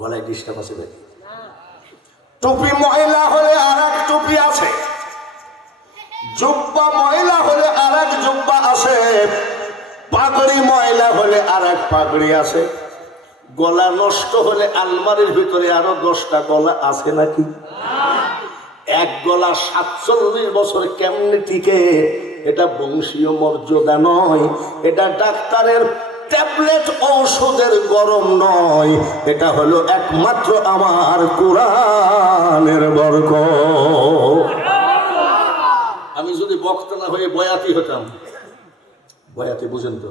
গলায় ডিস্টার্ব আছে নাকি? টুপি ময়লা হলে আর এক টুপি আছে, জুব্বা ময়লা হলে আর এক জুব্বা আছে, পাগড়ি ময়লা হলে আর এক পাগড়ি আছে, গলা নষ্ট হলে আলমারির ভিতরে আরো 10টা গলা আছে নাকি? এক গলা 47 বছর কেমনে টিকে? এটা বংশীয় মর্যাদা নয়, এটা ডাক্তারের ট্যাবলেট ঔষধের গরম নয়, এটা হলো একমাত্র আমার কোরআনের বরকত। আমি যদি বক্তা না হয়ে বয়াতি হতাম, বয়াতি বুঝেন তো?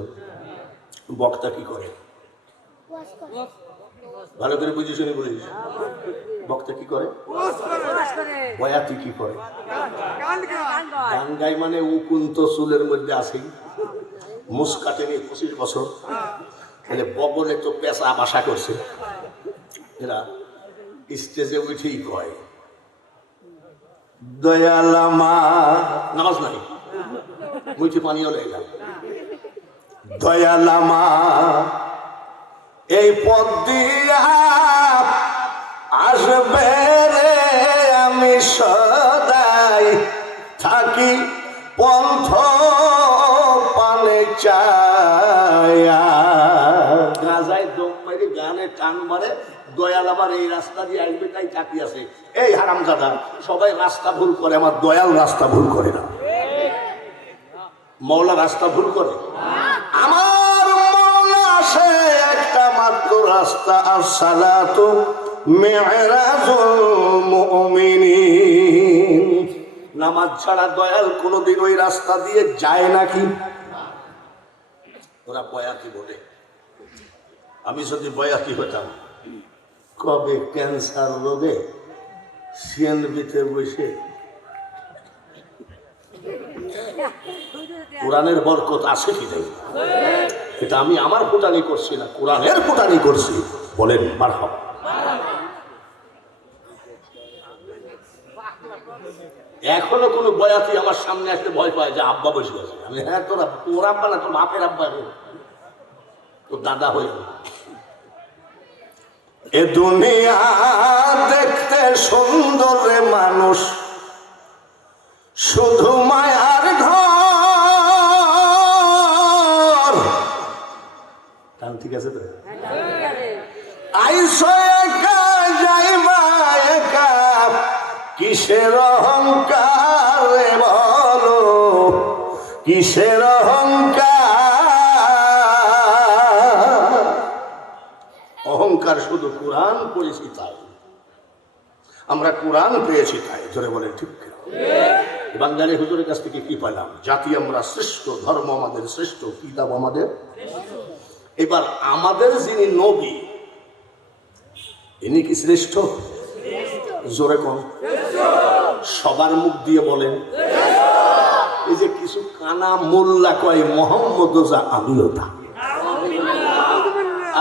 বক্তা কি করে? ভালো করে বুঝিস নি? বলিস বক্তা কি করে? বয়াতি কি করে? গান গাই। মানে উকুন্ত চুলের মধ্যে আছে, মুস্কাটেনি 25 বছর, তাহলে বগলে তো পেশা বাসা করছে। এরা স্টেজে উঠেই কয় দয়ালামা, নামাজ নাই, মুঠি পানিও লেগে দয়ালামা এই পথ দিয়া আসবে রে, আমি সদাই থাকি পন্থ পানে চায়া। গাজায় দম মারি গানে টান মারে, দয়াল আমার এই রাস্তা দিয়ে আসবে তাই চাকরি আছে। এই হারামজাদা, সবাই রাস্তা ভুল করে, আমার দয়াল রাস্তা ভুল করে না। মওলা রাস্তা ভুল করে? আমার মওলা আসে একটা মাত্র রাস্তা, আসসালাতু মি'রাজুল মুমিনিন। নামাজ ছাড়া দয়াল কোনদিন ওই রাস্তা দিয়ে যায় নাকি? ওরা বয়াতি বলে। আমি যদি বয়াতি হতাম, কবে ক্যান্সার রোগে সিএনবিতে বসে কোরআনের বরকত আসে কি নেই? এটা আমি আমার ফুটানি করছি না, কোরআনের ফুটানি করছি। বলেন মারহাবা। এখনো কোনো বয়াতি আমার সামনে আসতে ভয় পায় যে আব্বা বসে আছে। আমি হ্যাঁ, তোর আব্বা না, তোর বাপের আব্বা, তোর দাদা হয়ে এ দুনিয়া দেখতে সুন্দর রে মানুষ, শুধু মায়ার ঘর। ঠিক আছে তো? আইসো একা যাইবা একা, কিসের অহংকার রে বলো, কিসের অহংকার? অহংকার শুধু কোরআন পড়েছি তাই, আমরা কোরআন পেয়েছি তাই। ধরে বলেন ঠিক? বাঙালি হুজুরের কাছ থেকে কি পাইলাম? জাতি আমরা শ্রেষ্ঠ, ধর্ম আমাদের শ্রেষ্ঠ, কিতাব আমাদের। এবার আমাদের যিনি নবী, ইনি কি শ্রেষ্ঠ? জোরে কম, সবার মুখ দিয়ে বলেন। এই যে কিছু কানা মোল্লা কয় মোহাম্মদ যা আমিও তা,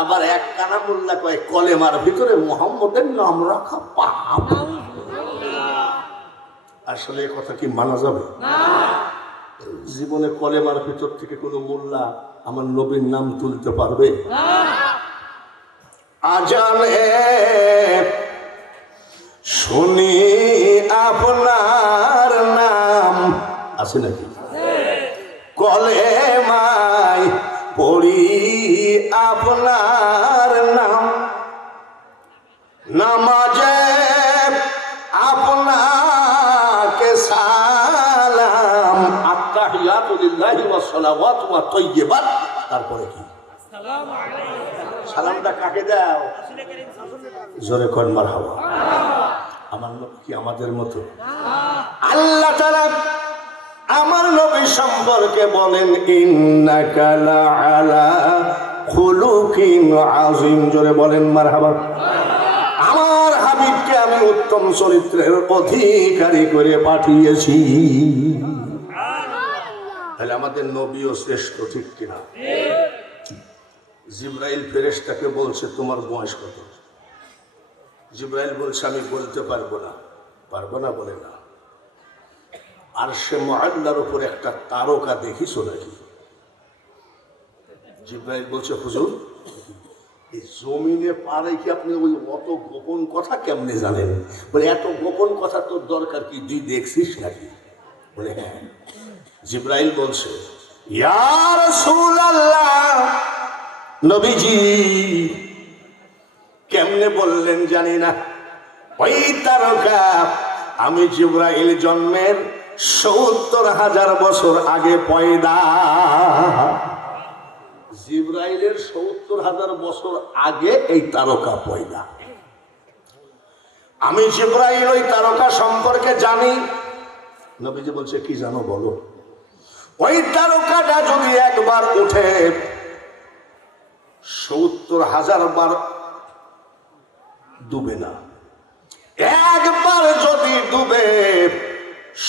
আবার এক কানা মোল্লা কয় কলেমার ভিতরে মোহাম্মদের নাম রাখা পাপ। আসলে এ কথা কি মানা যাবে? জীবনে কলেমার ভিতর থেকে কোনো মোল্লা আমার নবীর নাম তুলতে পারবে? আজানে শুনি আপনার নাম আছে নাকি? কলেমায় পড়ি আপনার নাম, নামাজে আপনাকে সালাম, আত্তাহিয়াতু লিল্লাহি ওয়াস সালাওয়াতু ওয়াত তাইয়্যিবাত। তারপরে কি? সালামটা কাকে দাও? জোরে কোন মারহাবা। আমার নবী কি আমাদের মতো? আল্লাহ তাআলা আমার নবী সম্পর্কে বলেন ইন্নাকা লাআলা খুলুকিন আযীম। জোরে বলেন মারহাবা। আমার হাবিবকে আমি উত্তম চরিত্রের অধিকারী করে পাঠিয়েছি। তাহলে আমাদের নবীও শ্রেষ্ঠ, ঠিক কিনা? জিবরাইল ফেরেশতাকে বলছে তোমার বয়স কত? জিবরাইল বলছে আমি বলতে পারবো না। পারবো না বলে না, আরশে মুআল্লার উপর একটা তারকা দেখিছো নাকি? জিবরাইল বলছে হুজুর জমিনে পারে কি আপনি ওই অত গোপন কথা কেমনে জানেন? বলে এত গোপন কথা তোর দরকার কি, তুই দেখছিস নাকি? বলে হ্যাঁ। জিব্রাইল বলছে, ইয়া রাসূলুল্লাহ, নবীজি কেমনে বললেন জানি না, ওই তারকা আমি জিব্রাইল জন্মের ৭০,০০০ বছর আগে পয়দা। জিব্রাইলের ৭০,০০০ বছর আগে এই তারকা পয়দা। আমি জিব্রাইল ওই তারকা সম্পর্কে জানি। নবীজি বলছে, কি জানো বলো? ওই তারকাটা যদি একবার উঠে ৭০,০০০ বার ডুবে না, একবার যদি ডুবে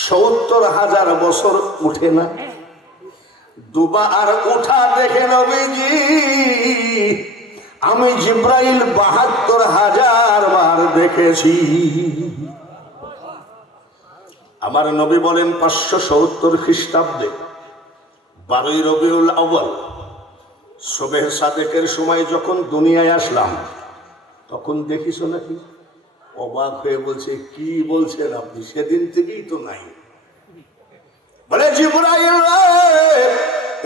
৭০,০০০ বছর উঠে না। ডুবা আর উঠা দেখে নবীজি আমি জিব্রাইল ৭২,০০০ বার দেখেছি। আমার নবী বলেন ৫৭০ খ্রিস্টাব্দে ১২ই রবিউল আউয়াল সুবহে সাদেকের সময় যখন দুনিয়ায় আসলাম, তখন দেখিস নাকি? অবাক হয়ে বলছে, কি বলছেন আপনি? সেদিন থেকেই তো নাই। বলে জিব্রাইল,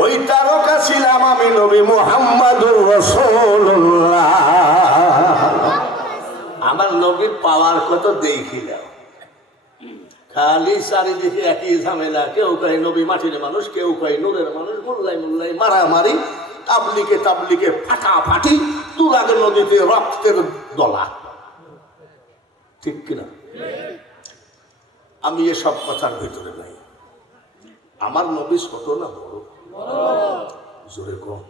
ওই তারকা ছিলাম আমি নবী মুহাম্মদুর রাসূলুল্লাহ। আমার নবীর পাওয়ার কত দেখিলাম। খালি চারিদিকে একই ঝামেলা, কেউ কয় নবী মাটির মানুষ, কেউ কয় নূরের মানুষ, মোল্লাই মোল্লাই মারামারি, তাবলিকে ফাটাফাটি, তুলাগ নদীতে রক্তের দলা। ঠিক কিনা? আমি এসব কথার ভিতরে নাই। আমার নবী ছোট না বড়? জোরে কম।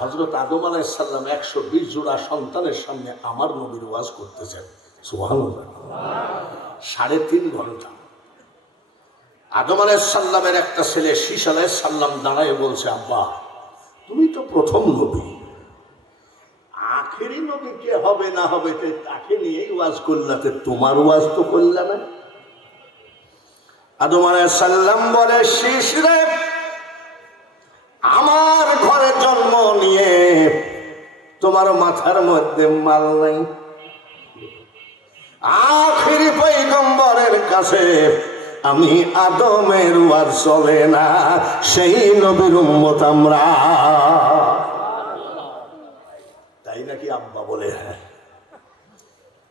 হযরত আদম আলাইহিস সালাম ১২০ জোড়া সন্তানের সামনে আমার নবীর ওয়াজ করতেছেন। সুবহানাল্লাহ। ৩.৫ ঘন্টা। আদম আলাইহিস সালামের একটা ছেলে শীশ আলাইহিস সালাম দাঁড়ায় বলছে, আব্বা তুমি তো প্রথম নবী, আখেরি নবী কে হবে না হবে তাকে নিয়েই ওয়াজ করলাতে, তোমার ওয়াজ তো করলা না। আদম আলাইহিস সালাম বলে, শীষ রে, আমার ঘরে জন্ম নিয়ে তোমার মাথার মধ্যে মাল নাই। আখেরি পয়গম্বরের কাছে আমি আদমের ওয়াজ চলে না, সেই নবীর উম্মত আমরা। তাই নাকি আব্বা? বলে হ্যাঁ।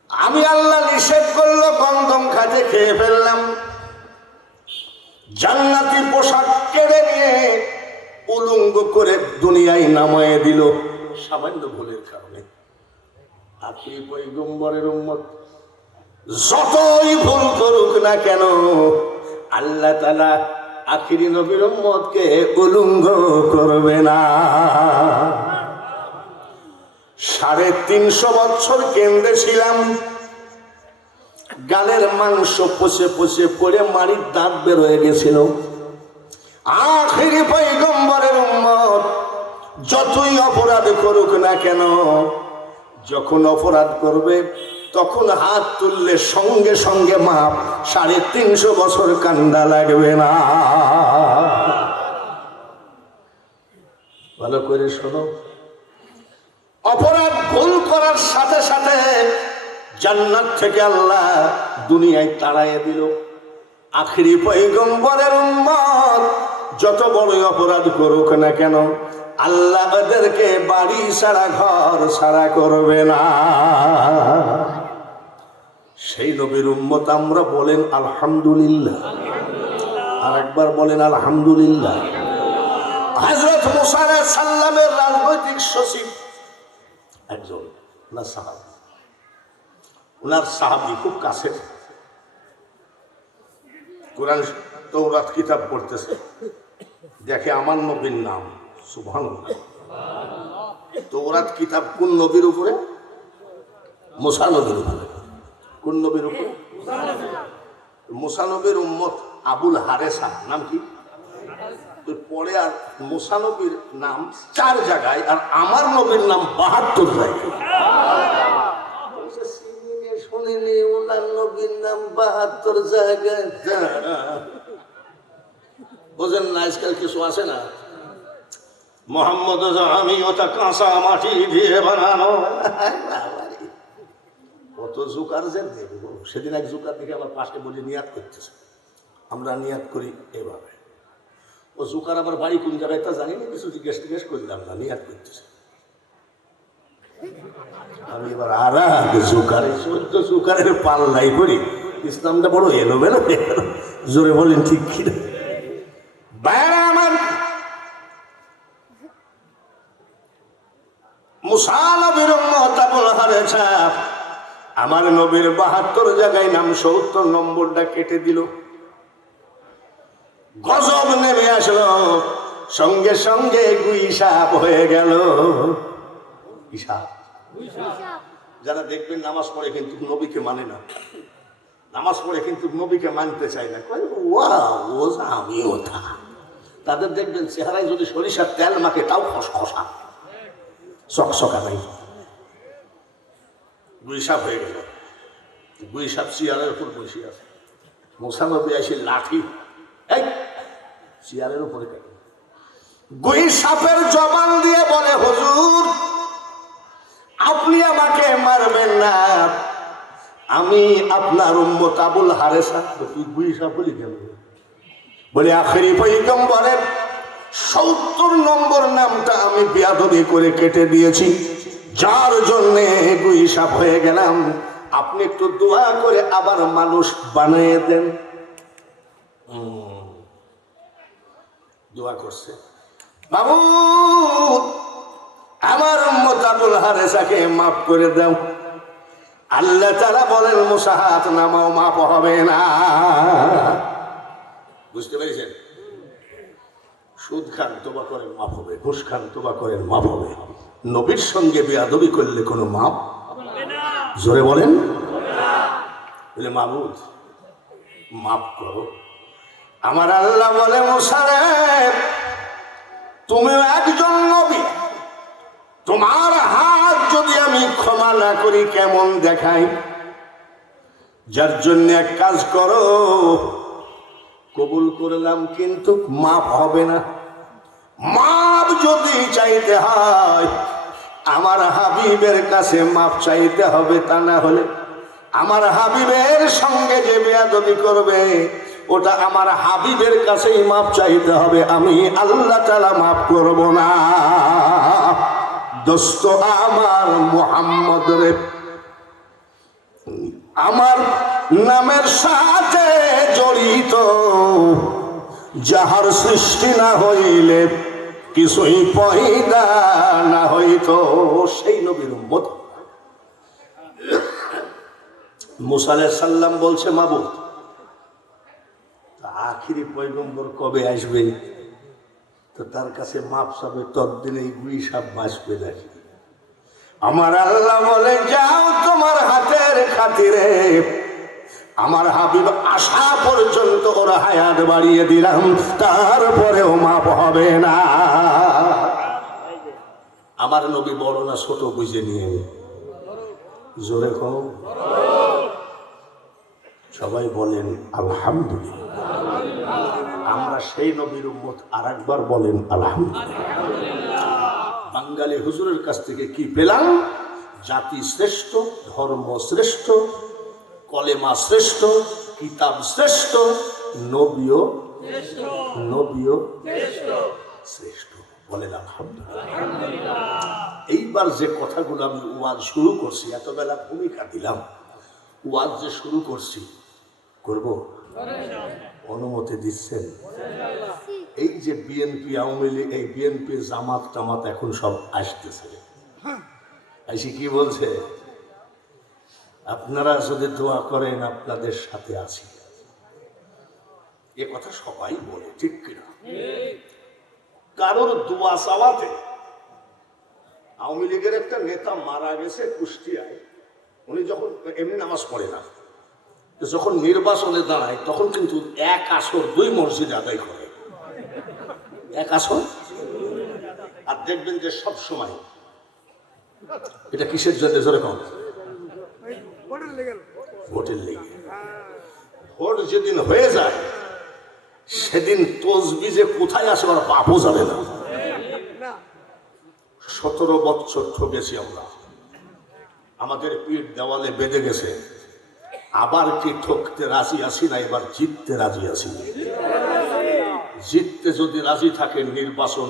আমি আল্লাহ নিষেধ করলো, গন্ধম খাতে খেয়ে ফেললাম। জান্নাতি পোশাক কেড়ে নিয়ে উলঙ্গ করে দুনিয়ায় নামায়ে দিল সামান্য ভুলের কারণে। আখেরি পয়গম্বরের উম্মত যতই ভুল করুক না কেন, আল্লাহ তাআলা আখেরি নবীর উম্মতকে উলঙ্গ করবে না। ৩৫০ বছর কেন্দ্রে ছিলাম, গালের মাংস পচে পচে পড়ে মাড়ির দাঁত বের হয়ে গেছিল। আখেরি পয়গম্বরের উম্মত যতই অপরাধ করুক না কেন, যখন অপরাধ করবে তখন হাত তুললে সঙ্গে সঙ্গে মাপ। ৩৫০ বছর কান্দা লাগবে না। ভালো করে শোনো, অপরাধ ভুল করার সাথে সাথে জান্নাত থেকে আল্লাহ দুনিয়ায় তাড়াইয়া দিল। আখেরি পয়গম্বরের উম্মত যত বড় অপরাধ করুক না কেন, আল্লাহ ওদেরকে বাড়ি ছাড়া ঘর ছাড়া করবে না। সেই নবীর উম্মত আমরা, বলেন আলহামদুলিল্লাহ। আর একবার বলেন আলহামদুলিল্লাহ। হযরত মুসা আলাইহিস সালামের রাজনৈতিক সচিব একজন, না সাহাবী, ওনার সাহাবী খুব কাছে, কোরআন তৌরাত কিতাব পড়তেছে, দেখে আমার নবীর নাম, সুবহানাল্লাহ। তৌরাত কিতাব কোন নবীর উপরে? মুসা নবীর উপরে। কোন নবীর উপরে? মুসা নবীর উম্মত আবুল হারেসা, নাম কি? পরে আর মুসা নবীর নাম ৪ জায়গায়, আর আমার নবীর নাম ৭২ জায়গায়। শুনিনি ওনার নবীর নাম ৭২ জায়গায়? বোঝেন না, আজকাল কিছু আছে না, মোহাম্মদ আমি ওটা কাঁচা মাটি দিয়ে বানানো। কত জুকার যে দেখবো। সেদিন এক জুকার দিকে আবার পাশে বলি নিয়াত করতেছে, আমরা নিয়াত করি এভাবে। ও জুকার আবার বাড়ি কোন জায়গায় তা জানি না, কিছু জিজ্ঞেস করলাম না, নিয়াত করতেছে। আমি এবার আর জুকারে 14 জুকারের পাল্লাই করি। ইসলামটা বড় এলোমেলো, জোরে বলেন ঠিক কিনা? বাইরে আমার মুসা নবীর উম্মত আবুল হারেছা আমার নবীর 72 জায়গায় নাম 70 নম্বরটা কেটে দিল। গজব নেমে আসলো, সঙ্গে সঙ্গে গুইসাপ হয়ে গেল। যারা দেখবেন নামাজ পড়ে কিন্তু নবীকে মানে না, নামাজ পড়ে কিন্তু নবীকে মানতে চায় না, আমিও থা। তাদের দেখবেন চেহারায় যদি সরিষার তেল মাখে তাও খসখসা, চকচকা নাই। গুইসাপ হয়ে গেল। গুইসাপ চেয়ারের উপর বসে আছে। মুসা নবী এসে লাঠি এই চেয়ারের উপরে কেন? গুইসাপের জবান দিয়ে বলে, হুজুর আপনি আমাকে মারবেন না, আমি আপনার উম্মত আবুল হারেসা। তুই গুইসাপ বলি কেন? বলে আখেরি পয়গম্বরের 70 নম্বর নামটা আমি বেয়াদবি করে কেটে দিয়েছি, যার জন্যে গুইসাপ হয়ে গেলাম। আপনি একটু দোয়া করে আবার মানুষ বানিয়ে দেন। দোয়া করছে, বাবু আমার উম্মত আবুল হারেসাকে মাফ করে দাও। আল্লাহ তাআলা বলেন, মুসা হাত নামাও, মাফ হবে না। বুঝতে পেরেছেন? সুদ খান তোবা করেন মাফ হবে, ঘুষ খান তোবা করেন মাফ হবে, নবীর সঙ্গে বেয়াদবি করলে কোনো মাফ হবে না। জোরে বলেন। বলে মাবুদ মাফ করো। আমার আল্লাহ বলে, মুসা রে তুমিও একজন নবী, তোমার হাত যদি আমি ক্ষমা না করি কেমন দেখাই? যার জন্য এক কাজ করো, কবুল করলাম কিন্তু মাফ হবে না। মাফ যদি চাইতে হয় আমার হাবিবের কাছে মাফ চাইতে হবে, তা না হলে আমার হাবিবের সঙ্গে যে বেয়াদবি করবে ওটা আমার হাবিবের কাছেই মাফ চাইতে হবে, আমি আল্লাহ তাআলা মাফ করব না। দোস্ত আমার মুহাম্মদ রে, আমার নামের সাথে জড়িত যাহার সৃষ্টি না হইলে কিছুই পয়দা না হইত, সেই নবীর উম্মত। মুসা আলাইহিস সালাম বলছে, মাবুদ আখিরি পয়গম্বর কবে আসবে? তো তার কাছে মাপ চাবে, ততদিনে গুইসাপ বাঁচবে নাকি? আমার আল্লাহ বলে, যাও তোমার হাতের খাতিরে আমার হাবিব আসা পর্যন্ত ওর হায়াত বাড়িয়ে দিলাম, তারপরেও মাপ হবে না। আমার নবী বড় না ছোট বুঝে নিয়ে জোরে কম। সবাই বলেন আলহামদুলিল্লাহ। আমরা সেই নবীর উম্মত, আর একবার বলেন আলহামদুলিল্লাহ। বাঙালি হুজুরের কাছ থেকে কি পেলাম? জাতি শ্রেষ্ঠ, ধর্ম শ্রেষ্ঠ, কলেমা শ্রেষ্ঠ, কিতাব শ্রেষ্ঠ, নবীও শ্রেষ্ঠ। বলেন আলহামদুলিল্লাহ। এইবার যে কথাগুলো আমি ওয়াজ শুরু করছি, এতবেলা ভূমিকা দিলাম, ওয়াজ যে শুরু করছি, করব অনুমতি দিচ্ছেন? এই যে বিএনপি আওয়ামী লীগ, এই বিএনপি জামাত টামাত এখন সব আসতেছে, এসে কি বলছে? আপনারা যদি দোয়া করেন আপনাদের সাথে আছি। এ কথা সবাই বলে, ঠিক কিনা? কারোর দোয়া চাওয়াতে আওয়ামী লীগের একটা নেতা মারা গেছে কুষ্টিয়ায়। উনি যখন এমনি নামাজ পড়ে না, যখন নির্বাচনে দাঁড়ায় তখন কিন্তু 1 আসর 2 মসজিদ আদায় করে, 1 আসর। আর দেখবেন যে সব সময় এটা কিসের জন্য? জোরে কম। ভোটের লেগে। ভোট যেদিন হয়ে যায় সেদিন তসবি যে কোথায় আসে ওরা বাপও যাবে না। 17 বছর ঠকেছি আমরা, আমাদের পিঠ দেওয়ালে বেঁধে গেছে। আবার কি ঠকতে রাজি আছি না, এবার জিততে রাজি আছি। জিততে যদি রাজি থাকেন নির্বাচন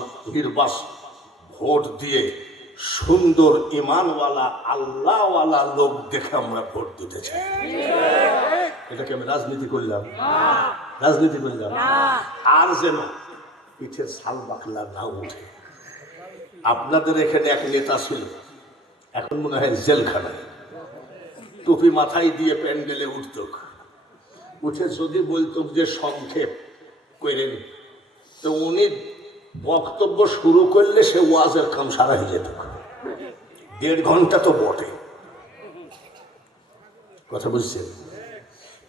ভোট দিয়ে সুন্দর ইমানওয়ালা আল্লাহওয়ালা লোক দেখে আমরা ভোট দিতে চাই। এটাকে আমি রাজনীতি করলাম? রাজনীতি করলাম। আর যেন পিঠের ছাল বাকলা না উঠে। আপনাদের এখানে এক নেতা ছিল, এখন মনে হয় জেলখানায়, টুপি মাথায় দিয়ে প্যান্ডেলে উঠত, উঠে যদি বলতো যে সংক্ষেপ করেন, তো উনি বক্তব্য শুরু করলে সে ওয়াজের কাম সারা হয়ে যেত। 1.5 ঘন্টা তো বটে, কথা বুঝছেন?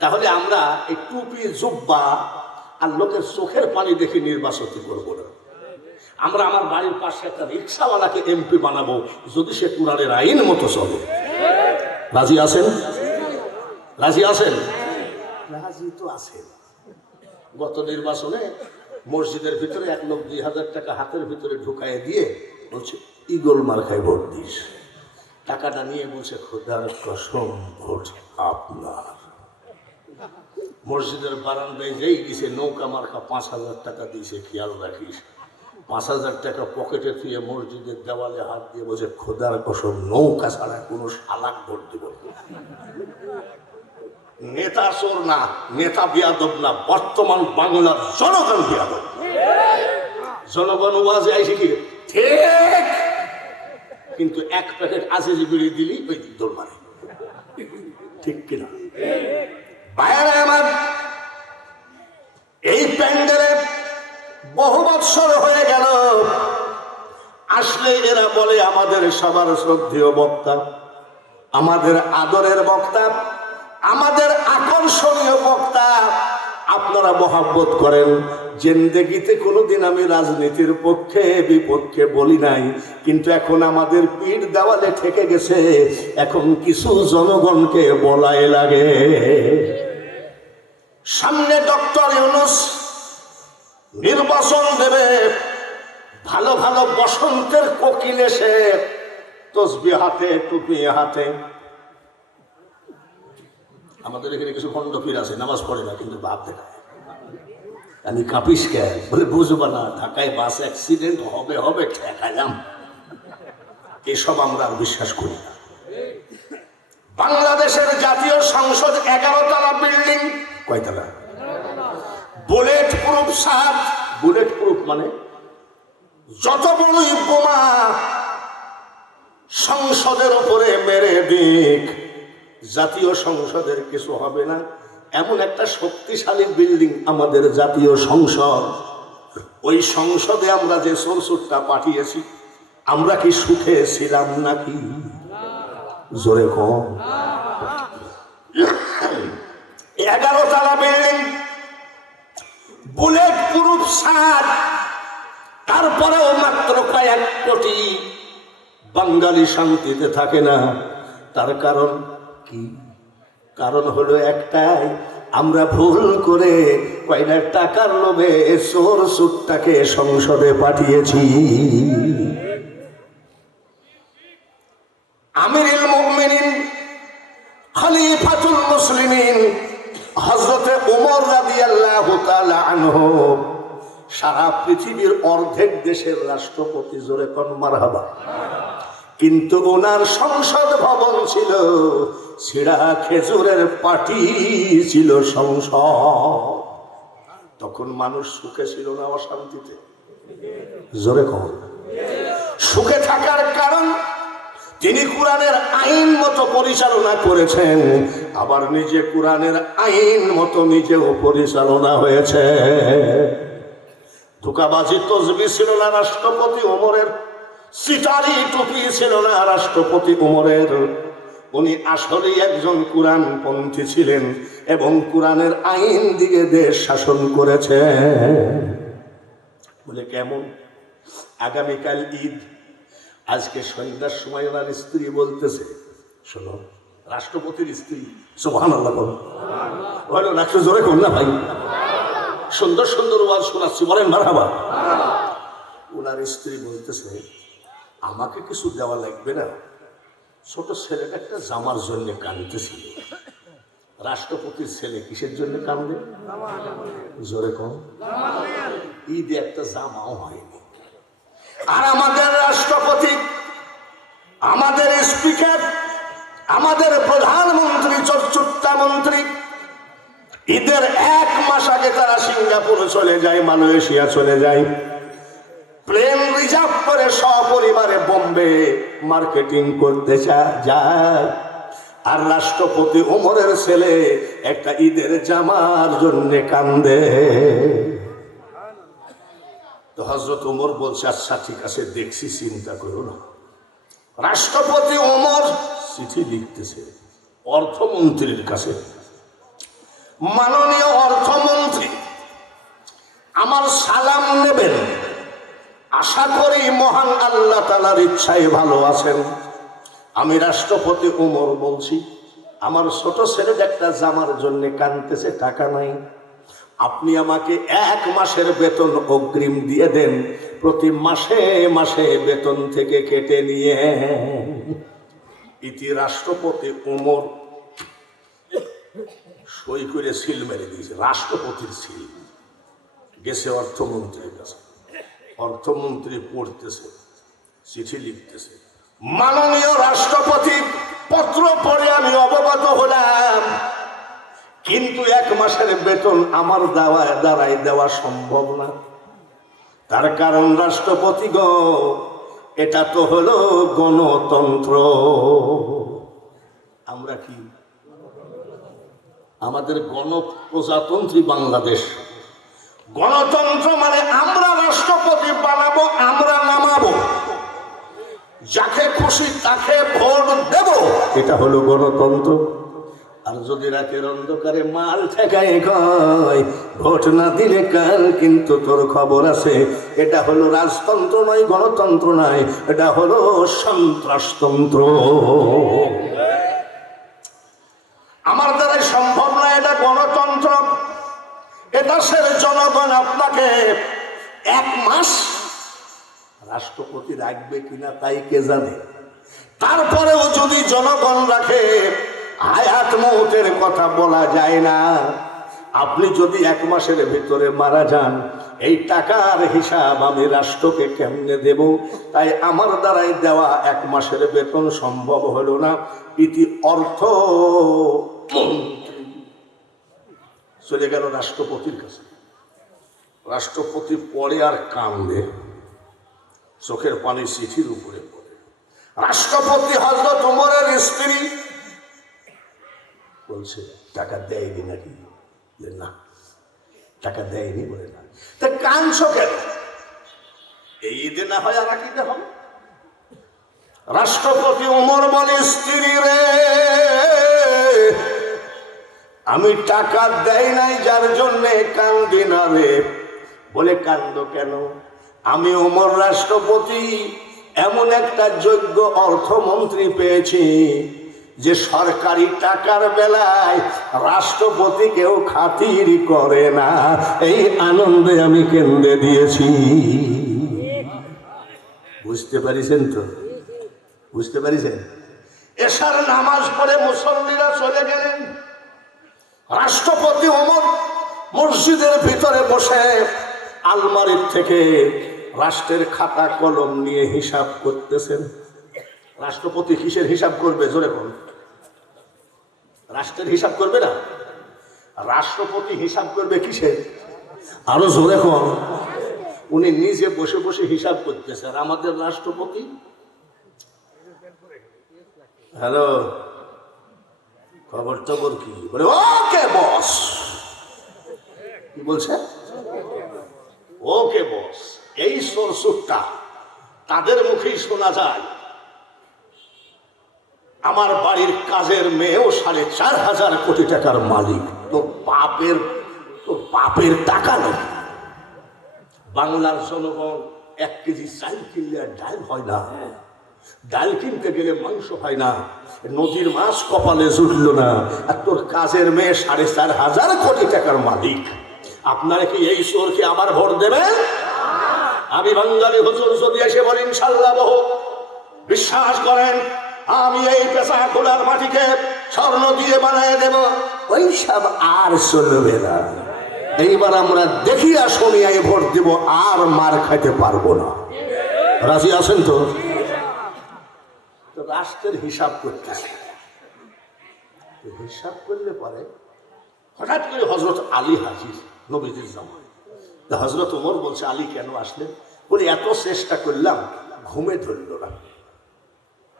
তাহলে আমরা এই টুপি জুব্বা আর লোকের চোখের পানি দেখে নির্বাচন করবো না। আমরা আমার বাড়ির পাশে একটা রিক্সাওয়ালাকে এমপি বানাবো যদি সে কোরআনের আইন মতো চলে। রাজি আছেন? রাজি আছেন? রাজি তো আছেন। গত নির্বাচনে মসজিদের ভিতরে এক লোক 2000 টাকা হাতের ভিতরে ঢুকাই দিয়ে বলছে ইগল মার্কায় ভোট দিস। টাকাটা নিয়ে বলছে খোদার কসম ভোট আপনার। মসজিদের বারান্দায় যেই গেছে নৌকা মার্কা 5000 টাকা দিয়েছে, খেয়াল রাখিস। 5000 টাকা পকেটে থুয়ে মসজিদের দেওয়ালে হাত দিয়ে বলছে খোদার কসম নৌকা ছাড়া কোনো শালাক ভোট দিব। নেতা চোর না, নেতা বিয়াদব না, বর্তমান বাংলার জনগণ বিয়াদব। জনগণ ওয়াজে আইসে কি ঠিক, কিন্তু 1 প্যাকেট আজিজি বিড়ি দিলি ওই দৌড় মারে, ঠিক কিনা? ভাইয়েরা আমার, এই প্যান্ডেলে বহু বৎসর হয়ে গেল, আসলে এরা বলে আমাদের সবার শ্রদ্ধেয় বক্তা, আমাদের আদরের বক্তা, আমাদের আকর্ষণীয় বক্তা। আপনারা মহব্বত করেন। জিন্দেগিতে কোনোদিন আমি রাজনীতির পক্ষে বিপক্ষে বলি নাই, কিন্তু এখন আমাদের পিঠ দেওয়ালে ঠেকে গেছে, এখন কিছু জনগণকে বলাই লাগে। সামনে ডক্টর ইউনূস নির্বাচন দেবে, ভালো ভালো বসন্তের কোকিল এসে তসবিহ হাতে টুপি হাতে। আমাদের এখানে কিছু খণ্ডপীর আছে, নামাজ পড়ে না কিন্তু বাপ দেখায়। আমি কাঁপিস কেন বলে বুঝবো না, ঢাকায় বাস অ্যাক্সিডেন্ট হবে হবে ঠেকাইলাম, এসব আমরা আর বিশ্বাস করি না। বাংলাদেশের জাতীয় সংসদ 11 তলা বিল্ডিং, কয়তলা? Bullet proof. 7 বুলেট প্রুফ মানে যত বড়ই বোমা সংসদের উপরে মেরে দিক, জাতীয় সংসদের কিছু হবে না। এমন একটা শক্তিশালী বিল্ডিং আমাদের জাতীয় সংসদ। ওই সংসদে আমরা যে সোরসুটটা পাঠিয়েছি, আমরা কি সুখে ছিলাম নাকি? জোরে কম। 11 তলা বিল্ডিং, বুলেট প্রুফ 7, তারপরেও মাত্র কয়েক কোটি বাঙালি শান্তিতে থাকে না। তার কারণ কি? কারণ হলো একটাই, আমরা ভুল করে কয়টা টাকার লোভে চোর সুটটাকে সংসদে পাঠিয়েছি। আমিরুল মুমিনিন খলিফাতুল মুসলিমিন হযরতে ওমর রাদিয়াল্লাহু তাআলা আনহু সারা পৃথিবীর অর্ধেক দেশের রাষ্ট্রপতি, জোরে কোন মারহাবা। কিন্তু ওনার সংসদ ভবন ছিল ছিড়া খেজুরের পাটি ছিল সংসদ। তখন মানুষ সুখে ছিল না, অশান্তিতে। জোরে কম। সুখে থাকার কারণ তিনি কোরআনের আইন মতো পরিচালনা করেছেন, আবার নিজে কোরআনের আইন মতো নিজেও পরিচালনা হয়েছে। ধোঁকাবাজি তসবিহ ছিল না রাষ্ট্রপতি ওমরের, সিটারি টুপি ছিল না রাষ্ট্রপতি ওমরের। উনি আসলে একজন কোরআনপন্থী ছিলেন এবং কোরআনের আইন দিয়ে দেশ শাসন করেছে। বলে কেমন? আগামীকাল ঈদ, আজকে সন্ধ্যার সময় ওনার স্ত্রী বলতেছে, শোনো, রাষ্ট্রপতির স্ত্রী, সুবহানাল্লাহ বলো, রাষ্ট্র জোরে কর না ভাই, সুন্দর সুন্দর ওয়াজ শোনাচ্ছি, বলেন মারহাবা। ওনার স্ত্রী বলতেছে, আমাকে কিছু দেওয়া লাগবে না। ছোট ছেলেটা একটা জামার জন্য কাঁদতেছিল। রাষ্ট্রপতির ছেলে কিসের জন্য কান্দে? জোরে কম। ঈদে একটা জামাও হয়নি। আর আমাদের রাষ্ট্রপতি, আমাদের স্পিকার, আমাদের প্রধানমন্ত্রী, চতুর্থ মন্ত্রী ঈদের 1 মাস আগে তারা সিঙ্গাপুরে চলে যায়, মালয়েশিয়া চলে যায়, প্লেন রিজার্ভ করে সপরিবারে বোম্বে মার্কেটিং করতে যায়। আর রাষ্ট্রপতি ওমরের ছেলে একটা ঈদের জামার জন্য কান্দে। তো হযরত ওমর বলছে, আচ্ছা ঠিক আছে, দেখছি, চিন্তা করো না। রাষ্ট্রপতি ওমর চিঠি লিখতেছে অর্থমন্ত্রীর কাছে, মাননীয় অর্থমন্ত্রী, আমার সালাম নেবেন, আশা করি মহান আল্লাহ তাআলার ইচ্ছায় ভালো আছেন। আমি রাষ্ট্রপতি ওমর বলছি, আমার ছোট ছেলে একটা জামার জন্য কাঁদতেছে, টাকা নাই, আপনি আমাকে 1 মাসের বেতন অগ্রিম দিয়ে দেন, প্রতি মাসে মাসে বেতন থেকে কেটে নিয়ে। ইতি রাষ্ট্রপতি ওমর সই করে সিল মেরে দিয়েছে, রাষ্ট্রপতির সিল গেছে অর্থমন্ত্রীর কাছে। অর্থমন্ত্রী পড়তেছে, চিঠি লিখতেছে, মাননীয় রাষ্ট্রপতি, পত্র পড়ে আমি অবগত হলাম, কিন্তু 1 মাসের বেতন আমার দ্বারাই দেওয়া সম্ভব না। তার কারণ রাষ্ট্রপতি গো, এটা তো হলো গণতন্ত্র। আমরা কি, আমাদের গণপ্রজাতন্ত্রী বাংলাদেশ। গণতন্ত্র মানে আমরা রাষ্ট্রপতি বানাবো, আমরা নামাবো, যাকে খুশি তাকে ভোট দেব, এটা হলো গণতন্ত্র। আর যদি রাতের অন্ধকারে মাল ঠেকায় কয় ভোট না দিলে কার কিন্তু তোর খবর আছে, এটা হলো রাজতন্ত্র নয়, গণতন্ত্র নয়, এটা হলো সন্ত্রাসতন্ত্র। আমার দ্বারাই সম্ভব না, এটা গণতন্ত্র। এদেশের জনগণ আপনাকে 1 মাস রাষ্ট্রপতি রাখবে কিনা তাই কে জানে। তারপরেও যদি জনগণ রাখে, হায়াত মৌতের কথা বলা যায় না। আপনি যদি 1 মাসের ভিতরে মারা যান, এই টাকার হিসাব আমি রাষ্ট্রকে কেমনে দেব? তাই আমার দ্বারাই দেওয়া 1 মাসের বেতন সম্ভব হলো না। ইতি অর্থ চলে গেল রাষ্ট্রপতির কাছে। রাষ্ট্রপতি পড়ে আর কান্দে, চোখের পানি চিঠির উপরে পড়ে। রাষ্ট্রপতি হযরত ওমরের স্ত্রী বলছে, টাকা দেয়নি নাকি? না, টাকা দেয়নি বলে না। তা কাঁদছো কেন? এই ঈদে না হয় আর ঈদে হবে। রাষ্ট্রপতি ওমর বলে, স্ত্রী রে, আমি টাকা দেয় নাই যার জন্যে কান্দি না রে। বলে, কান্দো কেন? আমি ওমর রাষ্ট্রপতি এমন একটা যোগ্য অর্থমন্ত্রী পেয়েছি যে সরকারি টাকার বেলায় রাষ্ট্রপতিকেও খাতির করে না। এই আনন্দে আমি কেন্দ্রে দিয়েছি। বুঝতে পারিছেন তো? বুঝতে পারিছেন? এশার নামাজ পড়ে মুসল্লিরা চলে গেলেন। রাষ্ট্রপতি ওমর মসজিদের ভিতরে বসে আলমারির থেকে রাষ্ট্রের খাতা কলম নিয়ে হিসাব করতেছেন। রাষ্ট্রপতি কিসের হিসাব করবে? জোরে বল। রাষ্ট্রের হিসাব করবে না, রাষ্ট্রপতি হিসাব করবে কিসের? আরো জোরে বল। উনি নিজে বসে বসে হিসাব করতেছে, আর আমাদের রাষ্ট্রপতি, হ্যালো, খবর টবর কি? বলে, ওকে বস। কি বলছে? ওকে বস। এই সরসুরটা তাদের মুখেই শোনা যায়। আমার বাড়ির কাজের মেয়েও 4,500 কোটি টাকার মালিক। তো পাপের টাকা নেই। বাংলার জনগণ 1 কেজি চাল কিনলে আর ডাল হয় না, ডাল কিনতে গেলে মাংস হয় না, নদীর মাছ কপালে জুটল না, আর তোর কাজের মেয়ে 4,500 কোটি টাকার মালিক। আপনারা কি এই চোরকে আবার ভোট দেবেন? আমি বাঙালি হুজুর যদি এসে বলি ইনশাল্লাহ বহু বিশ্বাস করেন আমি এই পেশা খোলার মাটিকে স্বর্ণ দিয়ে বানিয়ে দেব, ওই সব আর চলবে না। এইবার আমরা দেখিয়া শুনিয়া ভোট দিব, আর মার খাইতে পারবো না। রাজি আছেন তো? রাষ্ট্রের হিসাব করতেছে, হিসাব করলে পরে হঠাৎ করে হজরত আলী হাজির নবীজির জামায়। হজরত ওমর বলছে, আলী কেন আসলেন? বলে এত চেষ্টা করলাম, ঘুমে ধরল না।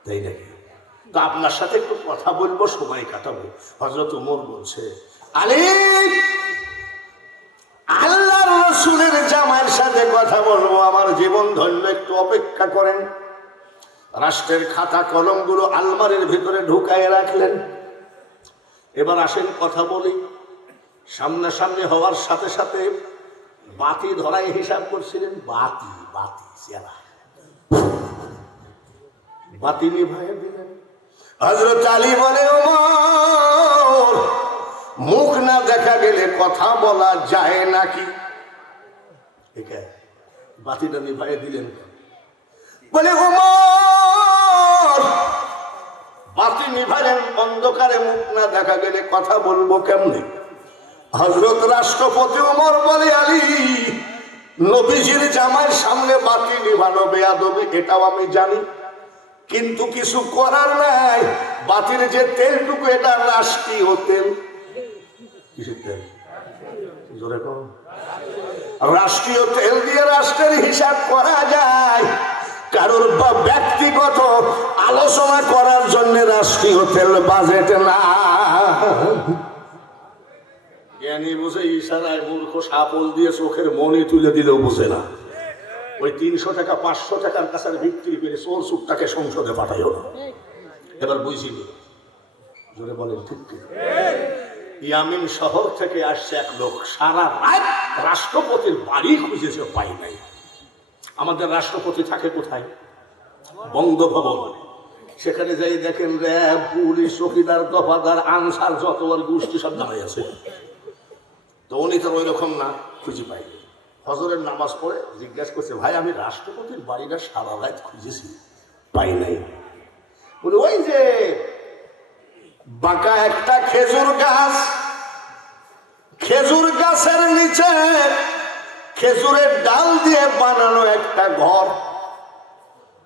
তাই নাকি? তো আপনার সাথে একটু কথা বলবো, সময় কাটাবো। হজরত ওমর বলছে, আলী, আল্লাহর রাসূলের জামাইয়ের সাথে কথা বলবো, আমার জীবন ধন্য, একটু অপেক্ষা করেন। রাষ্ট্রের খাতা কলমগুলো আলমারির ভিতরে ঢুকায় রাখলেন। এবার আসেন কথা বলি। সামনাসামনি হওয়ার সাথে সাথে বাতি ধরায় হিসাব করছিলেন। বাতি বাতি চেলা বাতি নিভাইয়া দিলেন। হযরত আলী বলে, ওমর, মুখ না দেখা গেলে কথা বলা যায় নাকি? বাতিটা নিভাইয়া দিলেন। বলে, ওমর, বাতি নিভাইলেন, অন্ধকারে মুখ না দেখা গেলে কথা বলবো কেমনে? হযরত রাষ্ট্রপতি ওমর বলে, আলী, নবীজির জামাইয়ের সামনে বাতি নিভানো বেয়াদবি, এটাও আমি জানি, কিন্তু কিছু করার নাই। বাতির যে তেলটুকু, এটা রাষ্ট্রীয় তেল। কিসের তেল? জোরে কম। রাষ্ট্রীয় তেল দিয়ে রাষ্ট্রের হিসাব করা যায়। কারোর ব্যক্তিগত আলোচনা করার জন্য রাষ্ট্রীয় তেল বাজেট না। জ্ঞানী বুঝে ইশারায়, মূর্খ সাপল দিয়ে চোখের মনি তুলে দিলেও বুঝে না। ওই 300 টাকা 500 টাকার কাছে বিক্রি করে চোর চুপটাকে সংসদে পাঠাইও না। এবার বুঝিনি, জোরে বলেন ঠিক ঠিক। ইয়ামিন শহর থেকে আসছে এক লোক, সারা রাত রাষ্ট্রপতির বাড়ি খুঁজেছে, পাই নাই। আমাদের রাষ্ট্রপতি থাকে কোথায়? বঙ্গভবন। সেখানে যাই দেখেন র্যাব, পুলিশ, চৌকিদার, দফাদার, আনসার, যত গোষ্ঠী সব দাঁড়াই আছে। তো উনি তো ওই রকম না, খুঁজে পাইনি। ফজরের নামাজ পড়ে জিজ্ঞাসা করছে, ভাই, আমি রাষ্ট্রপতির বাড়িটা সারা রাত খুঁজেছি, পাই নাই। বলে, ওই যে বাঁকা একটা খেজুর গাছ, খেজুর গাছের নিচে খেজুরের ডাল দিয়ে বানানো একটা ঘর,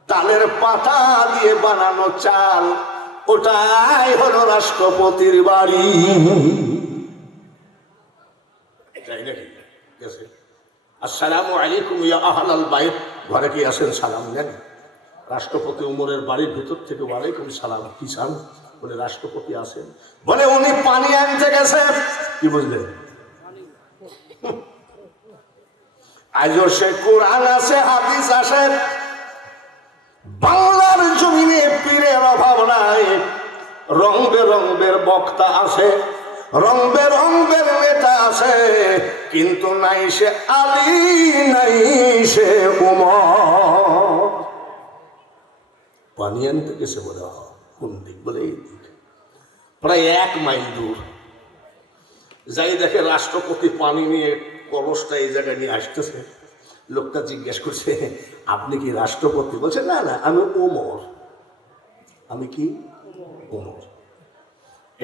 তালের পাতা দিয়ে বানানো চাল, ওটাই হলো রাষ্ট্রপতির বাড়ি। তাই নাকি? আসসালামু আলাইকুম ইয়া আহলাল বাইত, ঘরে কি আছেন? সালাম নেন। রাষ্ট্রপতি উমরের বাড়ির ভিতর থেকে, ওয়ালাইকুম সালাম, কি চান? বলে, রাষ্ট্রপতি আছেন। বলে, উনি পানি আনতে গেছে। কি বুঝলেন? আজও সে কোরআন আছে, হাদিস আছে, বাংলার জমিনে পীরের অভাব নাই। রং বেরঙের বক্তা আছে, রং বেরঙের নেতা আছে, কিন্তু নাই সে আলী, নাই সে উমর। পানি আনতে গেছে। বলে, কোন দিক? বলে, এই দিক। প্রায় 1 মাইল দূর যাই দেখে রাষ্ট্রপতি পানি নিয়ে কলসটা এই জায়গায় নিয়ে আসতেছে। লোকটা জিজ্ঞেস করছে, আপনি কি রাষ্ট্রপতি? বলছে, না না, আমি ওমর। আমি কি? ওমর।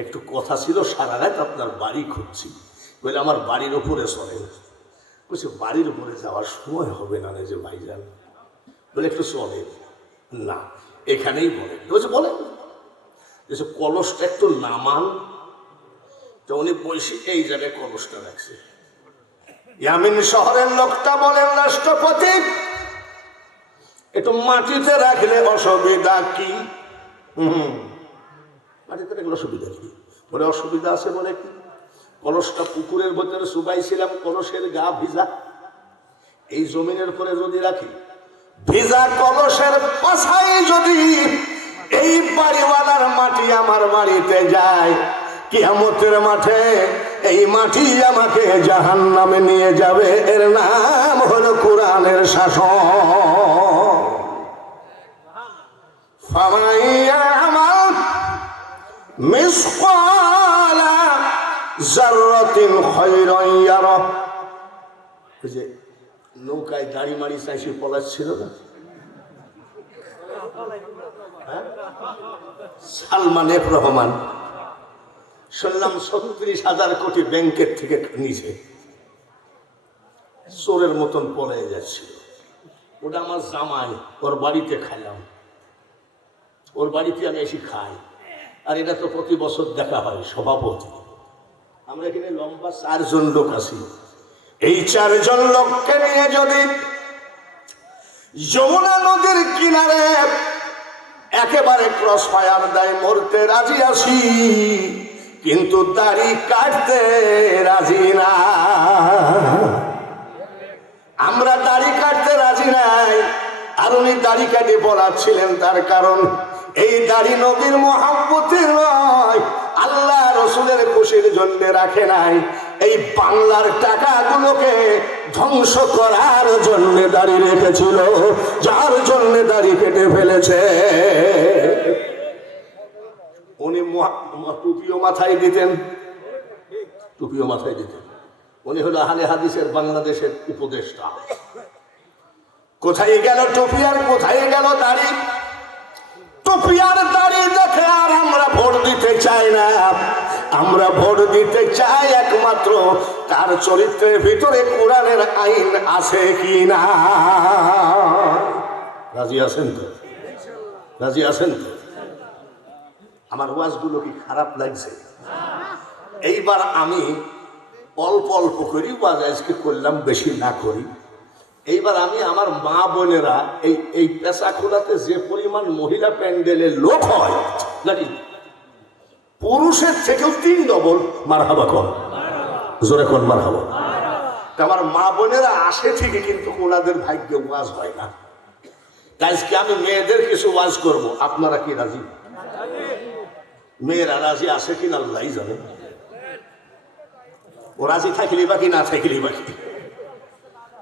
একটু কথা ছিল, সারা রাত আপনার বাড়ি খুঁজছি। বলে, আমার বাড়ির উপরে চলে। বলছে, বাড়ির উপরে যাওয়ার সময় হবে না যে ভাইজান। বলে, একটু চলে না, এখানেই বলে। বলছে, বলেন। বলছে, কলসটা একটু নামান। তো উনি বসে এই জায়গায় কলসটা রাখছে। ইয়ামিন শহরের লোকটা বলেন, রাষ্ট্রপতি, একটু মাটিতে রাখলে অসুবিধা কি? মাটিতে রাখলে অসুবিধা কি? বলে, অসুবিধা আছে। বলে, কি? কলসটা পুকুরের ভিতরে চুবাইছিলাম, কলসের গা ভিজা। এই জমিনের পরে যদি রাখি, ভিজা কলসের পাশায় যদি এই বাড়িওয়ালার মাটি আমার বাড়িতে যায়, কিয়ামতের মাঠে এই মাটি আমাকে জাহান্নামে নিয়ে যাবে। এর নাম হলো কোরআনের শাসন। ফামাইয়া আমাল মিসকালা যাররাতিন খায়রান ইয়ারা। ওই যে নৌকায় দাড়ি মাড়ি চাইছে পলাচ্ছিল না, সালমান এফ রহমান শুনলাম ৩৬,০০০ কোটি ব্যাংকের থেকে নিছে, চোরের মতন পড়ে যাচ্ছিল। ওটা আমার জামাই, ওর বাড়িতে খাইলাম, ওর বাড়িতে আমি এসে খাই। আর এটা তো প্রতি বছর দেখা হয় সভাপতি। আমরা এখানে লম্বা 4 জন লোক আছি। এই 4 জন লোককে নিয়ে যদি যমুনা নদীর কিনারে একেবারে ক্রস ফায়ার দেয়, মরতে রাজি আছি, কিন্তু দাড়ি কাটতে রাজি না। আমরা দাড়ি কাটতে রাজি নাই। আর উনি দাড়ি কাটে বলাচ্ছিলেন, তার কারণ এই দাড়ি নবীর মহব্বতের নয়, আল্লাহ রসুলের খুশির জন্য রাখে নাই, এই বাংলার টাকাগুলোকে ধ্বংস করার জন্য দাড়ি রেখেছিল, যার জন্য দাড়ি কেটে ফেলেছে। উনি টুপিও মাথায় দিতেন, টুপিও মাথায় দিতেন। উনি হলো আহলে হাদিসের বাংলাদেশের উপদেষ্টা। কোথায় গেল টুপি আর কোথায় গেল দাড়ি? টুপি আর দাড়ি দেখে আর আমরা ভোট দিতে চাই না। আমরা ভোট দিতে চাই একমাত্র তার চরিত্রের ভিতরে কোরআনের আইন আছে কি না। রাজি আছেন তো? রাজি আছেন তো? আমার ওয়াজগুলো কি খারাপ লাগছে? এইবার আমি অল্প অল্প করি ওয়াজ আজকে করলাম, বেশি না করি। এইবার আমি আমার মা বোনেরা এই পেশা খোলাতে যে পরিমাণ মহিলা প্যান্ডেলের লোক হয় নাকি, পুরুষের থেকেও 3 ডবল মারহাবা কর, জোরে কর মারহাবা। আমার মা বোনেরা আসে ঠিকই, কিন্তু ওনাদের ভাগ্যে ওয়াজ হয় না। আজকে আমি মেয়েদের কিছু ওয়াজ করব, আপনারা কি রাজি? মেয়েরা রাজি আছে কিনা আল্লাহ জানে। ও রাজি থাকলি বাকি না থাকলি বাকি।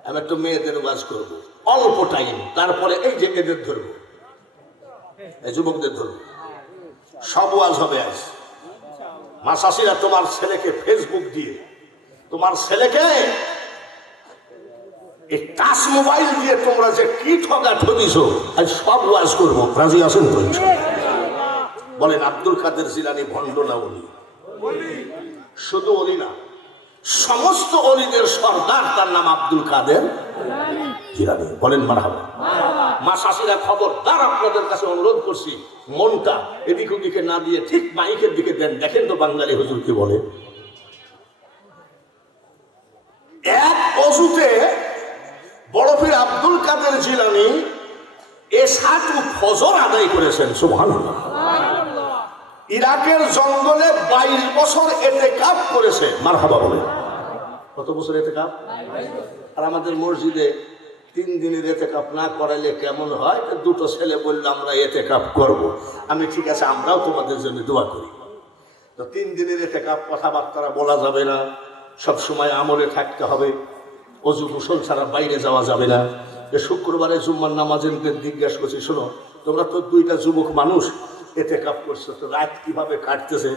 আমি একটু মেয়েদের ওয়াজ করবো অল্প টাইম, তারপরে এই যে এদের ধরবো, এই যুবকদের ধরবো, সব ওয়াজ হবে আজ। মাসাসিরা তোমার ছেলেকে ফেসবুক দিয়ে, তোমার ছেলেকে এই টাচ মোবাইল দিয়ে তোমরা যে কি ঠগা ঠকিছো, আজ সব ওয়াজ করবো। রাজি আছেন তো? বলেন আব্দুল কাদের জিলানী ভণ্ড না উনি? শুধু অলি না, সমস্ত অলিদের সর্দার, তার নাম আব্দুল কাদের জিলানী। বলেন মারহাবা। মা শাশিরা খবরদার, আপনাদের কাছে অনুরোধ করছি, মনটা এদিক ওদিকে না দিয়ে ঠিক মাইকের দিকে দেন। দেখেন তো বাঙালি হুজুর কি বলে। এক অজুতে বড় পীর আব্দুল কাদের জিলানী এশা ও ফজর আদায় করেছেন। সুবহানাল্লাহ। ইরাকের জঙ্গলে 22 বছর ইতিকাফ করেছে। মারহাবা বলে। কত বছর ইতিকাফ? আর আমাদের মসজিদে 3 দিনের ইতিকাফ না করাইলে কেমন হয়? 2টো ছেলে বলল আমরা ইতিকাফ করব। আমি ঠিক আছে, আমরাও তোমাদের জন্য দোয়া করি। তো 3 দিনের ইতিকাফ, কথাবার্তা বলা যাবে না, সব সময় আমলে থাকতে হবে, অজু গোসল ছাড়া বাইরে যাওয়া যাবে না। শুক্রবারে জুম্মার নামাজের জিজ্ঞাসা করছি, শোনো তোমরা তো 2টা যুবক মানুষ, ইতিকাফ করছো, তো রাত কিভাবে কাটতেছে?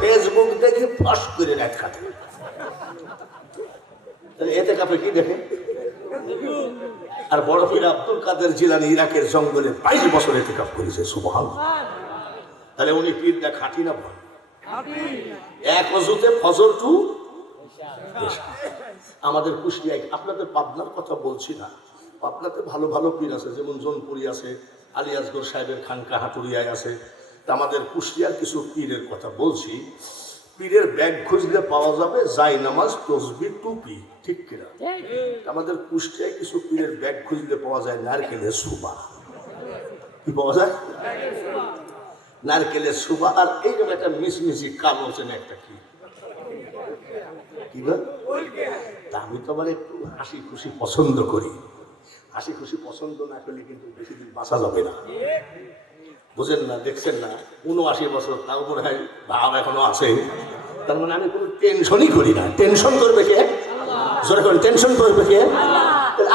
ফেসবুক দেখে ফস করে রাত কাটে। ইতিকাফে কি দেখে? আর বড় পীর আব্দুল কাদের জিলানী ইরাকের জঙ্গলে 22 বছর ইতিকাফ করেছে। সুবহানাল্লাহ। তাহলে উনি পীরটা খাঁটি না ভয়? এক অজুতে ফজর টু এশা। আমাদের কুষ্টিয়ায়, আপনাদের পাবনার কথা বলছি না, পাবনাতে ভালো ভালো পীর আছে, যেমন জোনপুরি আছে, আলী আসগর সাহেবের খানকা হাটুরিয়ায় আছে। আমাদের কুষ্টিয়ার কিছু পীরের কথা বলছি। পীরের ব্যাগ খুঁজলে পাওয়া যাবে জায়নামাজ, তসবিহ, টুপি, ঠিক কিনা? আমাদের কুষ্টিয়ায় কিছু পীরের ব্যাগ খুঁজলে পাওয়া যায় নারকেলের সুবা। কি পাওয়া যায়? নারকেলের সুবা। আর এইরকম একটা মিশমিশি কালো চেনে একটা কি, আমি তো মানে একটু হাসি খুশি পছন্দ করি। হাসি খুশি পছন্দ না করলে কিন্তু বেশি দিন বাঁচা যাবে না, বুঝেন না? দেখছেন না, 79 বছর, তাও মনে হয় ভাব এখনো আছে। তার মানে আমি কোনো টেনশনই করি না। টেনশন করবে কে? জোরে করেন, টেনশন করবে কে?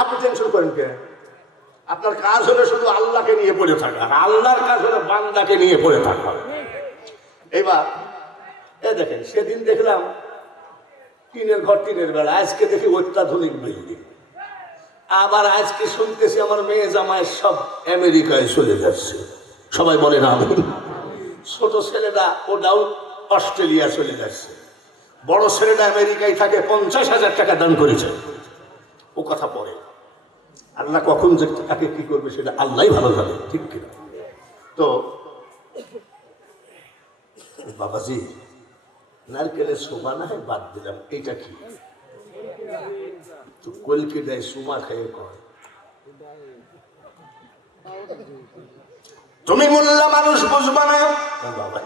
আপনি টেনশন করেন কে? আপনার কাজ হলো শুধু আল্লাহকে নিয়ে পড়ে থাকা, আর আল্লাহর কাজ হলো বান্দাকে নিয়ে পড়ে থাকা। এবার দেখেন, সেদিন দেখলাম টিনের ঘর, টিনের বেলা, আজকে দেখি অত্যাধুনিক বিল্ডিং। আবার আজকে শুনতেছি আমার মেয়ে জামাই সব আমেরিকায় চলে যাচ্ছে, সবাই বলে না আমি। ছোট ছেলেটা ওটাও অস্ট্রেলিয়া চলে যাচ্ছে, বড় ছেলেটা আমেরিকায় থাকে, 50,000 টাকা দান করেছে। ও কথা পড়ে, আল্লাহ কখন যে তাকে কি করবে সেটা আল্লাহই ভালো জানে, ঠিক কিনা? তো বাবাজি নারকেলের শোভা না হয় বাদ দিলাম, এইটা কি? তো কলকি দেয় সুমা খেয়ে কয়, তুমি মোল্লা মানুষ বুঝবা না বাবা,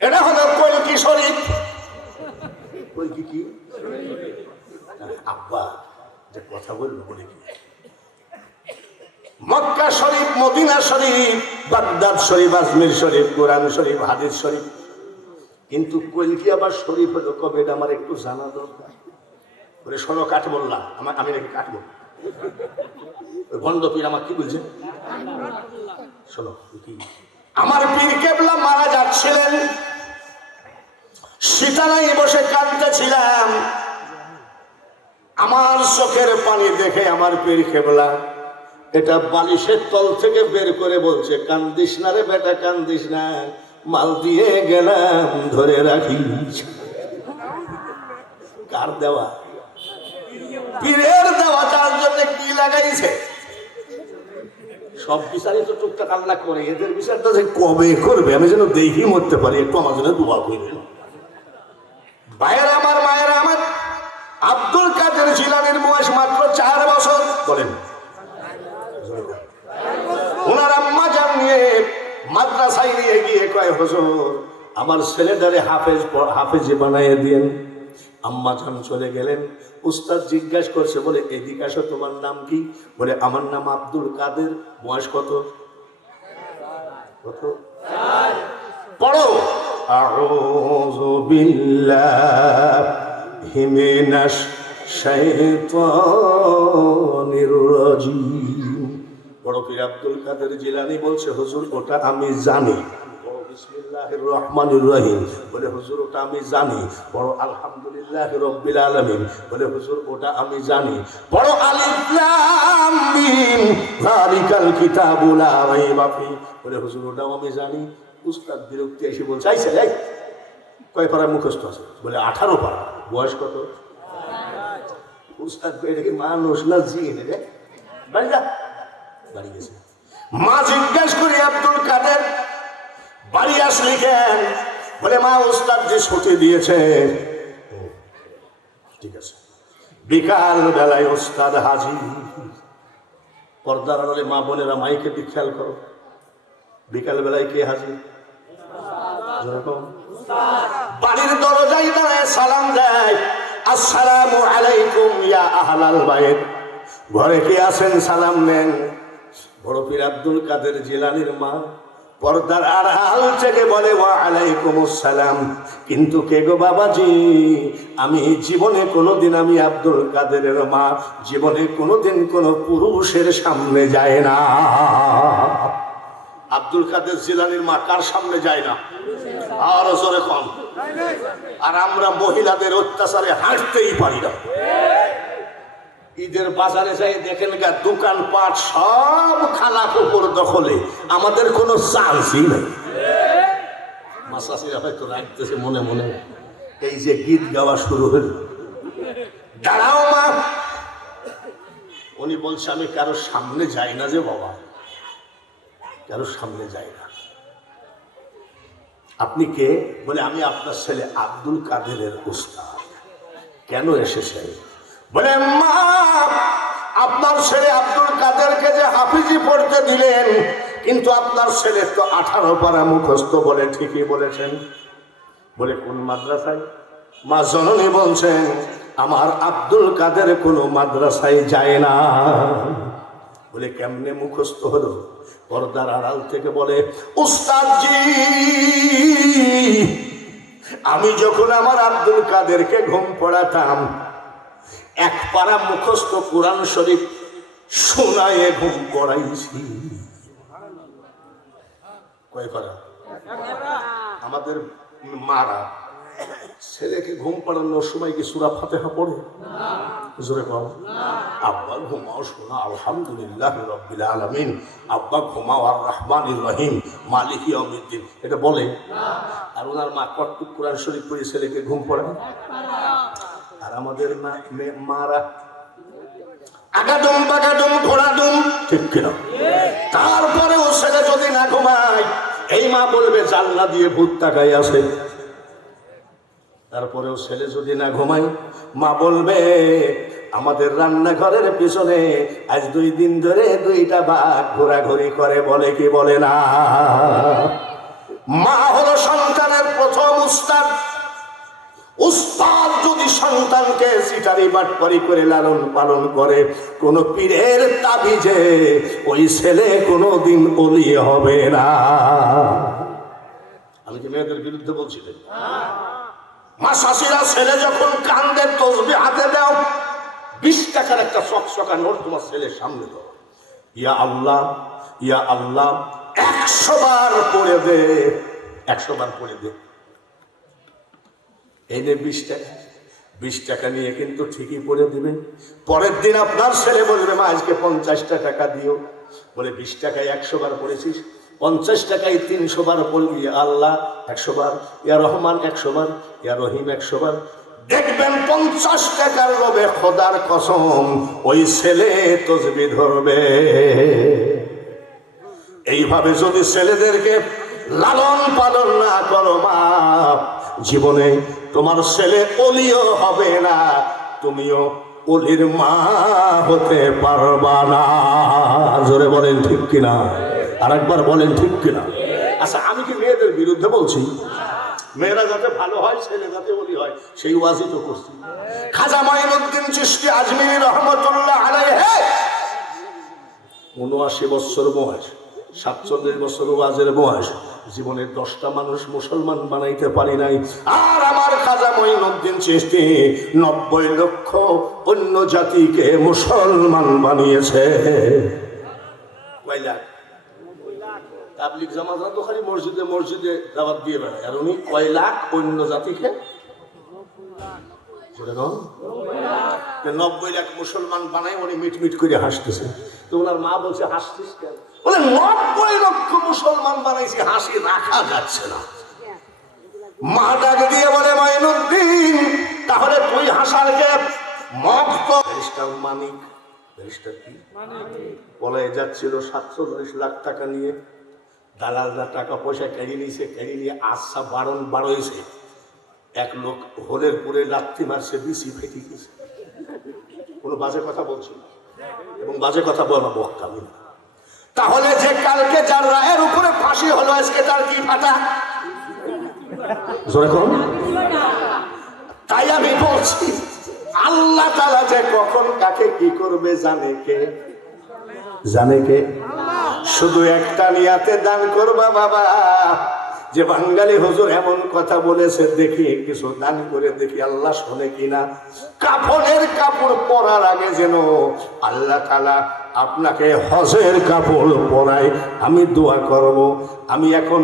এটা হলো কলকি শরীফ। কলকি কি? আব্বা যে কথা বলবো বলে কি, মক্কা শরীফ, মদিনা শরীফ, বাগদাদ শরীফ, আজমির শরীফ, কোরআন শরীফ, হাদিস শরীফ, কিন্তু কলকি আবার শরীফ হলো কবে, এটা আমার একটু জানা দরকার। বলে শোনো কাঠ বললাম, আমি নাকি কাটবো? বন্ধ পীর আমার কি বলছে শোনো, কি আমার পীর কেবলা মারা যাচ্ছিলেন, সীতানাই বসে কাঁদতেছিলাম, আমার চোখের পানি দেখে আমার পীর কেবলা এটা বালিশের তল থেকে বের করে বলছে, কান্দিস না রে বেটা, কান্দিস না, মাল দিয়ে গেলাম ধরে রাখিস। কার দেওয়া? পীরের দেওয়া। তার জন্য কি লাগাইছে? সব বিচারই তো টুকটাক আল্লাহ করে, এদের বিচারটা যে কবে করবে আমি যেন দেখি মরতে পারি, একটু আমার জন্য দোয়া করবেন। ভাইয়ের আমার, মায়ের আমার, আব্দুল কাদের জিলানীর বয়স মাত্র 4 বছর। বলেন, ওনার আম্মা জান নিয়ে মাদ্রাসায় নিয়ে গিয়ে কয়, হুজুর আমার ছেলেটারে হাফেজি বানাইয়ে দিয়েন। আম্মা জান চলে গেলেন, উস্তাদ জিজ্ঞাসা করছে, বলে এদিকে আসো, তোমার নাম কি? বলে আমার নাম আব্দুল কাদের। বয়স কত? কত? পড়ো, আউযু বিল্লাহি মিনাশ শাইতানির রাজিম। বড় পীর আব্দুল কাদের জিলানী বলছে, হুজুর ওটা আমি জানি। বিসমিল্লাহির রহমানির রহিম। বলে হুজুর ওটা আমি জানি। বড় আলহামদুলিল্লাহি রাব্বিল আলামিন। বলে হুজুর ওটা আমি জানি। বড় আলিফ লাম মিম যালিকাল কিতাবু লা রাইবা ফি। বলে হুজুর ওটাও আমি জানি। উস্তাদ বিরক্তি এসে বলছে, আইসা যাই, কয় পারা মুখস্থ আছে? বলে 18 পারা। বয়স কত? উস্তাদ এটা কি মানুষ না জিন? রে বাড়ি যা, বাড়ি গেছে। মা জিজ্ঞাসা করি, আব্দুল কাদের বাড়ি আসলি কেন? বলে মা উস্তাদ যে ছুটি দিয়েছে। ঠিক আছে। বিকাল বেলায় উস্তাদ হাজির। পর্দার আড়ালে মা বোনেরা মাইকে দিক খেয়াল করো, বিকাল বেলায় কে হাজির? বাড়ির দরজায় দাঁড়ায় সালাম দেয়, আসসালামু আলাইকুম ইয়া আহলাল বাইত। ঘরে কে আছেন সালাম নেন। বড় পীর আব্দুল কাদের জিলানীর মা পর্দার আড়াল থেকে বলে, ওয়া আলাইকুমুস সালাম। কিন্তু কে গো বাবাজি? আমি জীবনে কোনোদিন, আমি আব্দুল কাদেরের মা জীবনে কোনোদিন কোনো পুরুষের সামনে যায় না। আব্দুল কাদের জিলানীর মা কার সামনে যায় না? আর জোরে কম। আর আমরা মহিলাদের অত্যাচারে হাঁটতেই পারি না। ঈদের বাজারে যাই দেখেন গা, দোকানপাট সব খানা কুকুর দখলে, আমাদের কোনো চান্সই নেই। মাসাসিরা হয়তো রাখতেছে মনে মনে, এই যে গীত গাওয়া শুরু হল, দাঁড়াও মা। উনি বলছে, আমি কারো সামনে যাই না যে বাবা, কারো সামনে যাই না। আপনি কে? বলে আমি আপনার ছেলে আব্দুল কাদেরের উস্তাদ। কেন এসেছেন? বলে মা, আপনার ছেলে আব্দুল কাদেরকে যে হাফিজি পড়তে দিলেন, কিন্তু আপনার ছেলে তো 18 পারা মুখস্থ। বলে ঠিকই বলেছেন। বলে কোন মাদ্রাসায়? মা জননী বলছেন, আমার আব্দুল কাদের কোনো মাদ্রাসায় যায় না। বলে কেমনে মুখস্থ হলো? পর্দার আড়াল থেকে বলে, উস্তাদজি আমি যখন আমার আব্দুল কাদেরকে ঘুম পড়াতাম, 1 পারা মুখস্থ কোরআন শরীফ শোনায়ে ঘুম পড়াইছি। কয় পারা? আমাদের মারা ছেলেকে ঘুম পাড়ানোর সময় কি সূরা ফাতিহা পড়ে? জোরে কও। আব্বা ঘুমাও শোনা আলহামদুলিল্লাহ রাব্বিল আলামিন, আব্বা ঘুমাও আর রহমানির রহিম মালিকি ইয়াউমিদ্দিন, এটা বলে? আর ওনার মা কটটুক কোরআন শরীফ পড়ে ছেলেকে ঘুম পড়ায়। আর আমাদের মারা আগাডুম বাগাডুম ঘোড়াডুম, ঠিক কিনা? তারপরেও ছেলে যদি না ঘুমায়, এই মা বলবে জানলা দিয়ে ভূত তাকাই আছে। তারপরেও ছেলে যদি না ঘুমায়, মা বলবে আমাদের রান্নাঘরের পিছনে আজ 2 দিন ধরে 2টা বাঘ ঘোরাঘুরি করে, বলে কি বলে না? মা হলো সন্তানের প্রথম উস্তাদ। উস্তাদ যদি সন্তানকে সিটারি বাটপারি করে লালন পালন করে, কোন পীরের তাবিজে ওই ছেলে কোনোদিন ওলি হবে না। আমি কি মেয়েদের বিরুদ্ধে বলছি? মা শাশিরা ছেলে যখন কান্দে তসবিহ হাতে দাও, 20 টাকার একটা চকচকা নোট তোমার ছেলের সামনে দাও, ইয়া আল্লাহ ইয়া আল্লাহ 100 বার পড়ে দে, 100 বার পড়ে দে। এই নে 20 টাকা, 20 টাকা নিয়ে কিন্তু ঠিকই পড়ে দিবেন। পরের দিন আপনার ছেলে বলবে মা আজকে 50টা টাকা দিও। বলে 20 টাকায় 100 বার পড়েছিস, 50 টাকায় 300 বার পড়বি। আল্লাহ 100 বার, ইয়া রহমান 100 বার, ইয়া রহিম 100 বার। দেখবেন 50 টাকার লোভে খোদার কসম ওই ছেলে তসবিহ ধরবে। এইভাবে যদি ছেলেদেরকে লালন পালন না করো মা, জীবনে তোমার ছেলে ওলিও হবে না, তুমিও ওলির মা হতে পারবা না। জোরে বলেন ঠিক কিনা? আরেকবার বলেন ঠিক কিনা? আচ্ছা, আমি কি মেয়েদের বিরুদ্ধে বলছি? মেয়েরা যাতে ভালো হয়, ছেলে যাতে ওলি হয়, সেই ওয়াজই তো করছি। খাজা মাইনুদ্দিন চিশতি আজমিরি রহমতুল্লাহ আলাইহি 79 বছর বয়স, 47 বছর ওয়াজের বয়স, জীবনের 10টা মানুষ মুসলমান বানাইতে পারি নাই। আর আমার খাজা মাইনুদ্দিন চিশতি 90 লক্ষ অন্য জাতিকে মুসলমান বানিয়েছে। কয় লাখ? তাবলিগ জামাতরা তো খালি মসজিদে মসজিদে দাওয়াত দিয়ে বেড়ায়, আর উনি কয় লাখ অন্য জাতিকে? 90 লাখ মুসলমান বানায় উনি মিট মিট করে হাসতেছে। তো ওনার মা বলছে হাসছিস কেন? বলে 90 লক্ষ মুসলমান বানাইছি, হাসি রাখা যাচ্ছে না। মা ডাক দিয়ে বলে মাইনুদ্দিন তাহলে তুই হাসার কে? ব্যারিস্টার মানিক, ব্যারিস্টার কি বলে যাচ্ছিল 47 লাখ টাকা নিয়ে, দালালরা টাকা পয়সা কেড়ে নিয়েছে, কেড়ে নিয়ে আশা বারণ বাড়ইছে। এক লোক হোলের পরে লাথি মারছে, বিসি ফেটে গেছে। কোনো বাজে কথা বলছি না, এবং বাজে কথা বলা বক্তামি না। তাহলে যে কালকে যার রায়ের উপরে ফাঁসি হলো, আজকে তার কি ফাটা? জোরে কোন? তাই আমি বলছি আল্লাহ তাআলা যে কখন কাকে কি করবে জানে কে? জানে কে? শুধু একটা নিয়াতে দান করবা বাবা, যে বাঙালি হুজুর এমন কথা বলেছে, দেখি কিছু দান করে দেখি আল্লাহ শোনে কিনা। কাফনের কাপড় পরার আগে যেন আল্লাহ তাআলা আপনাকে হজের কাপড় পরায়, আমি দোয়া করব। আমি এখন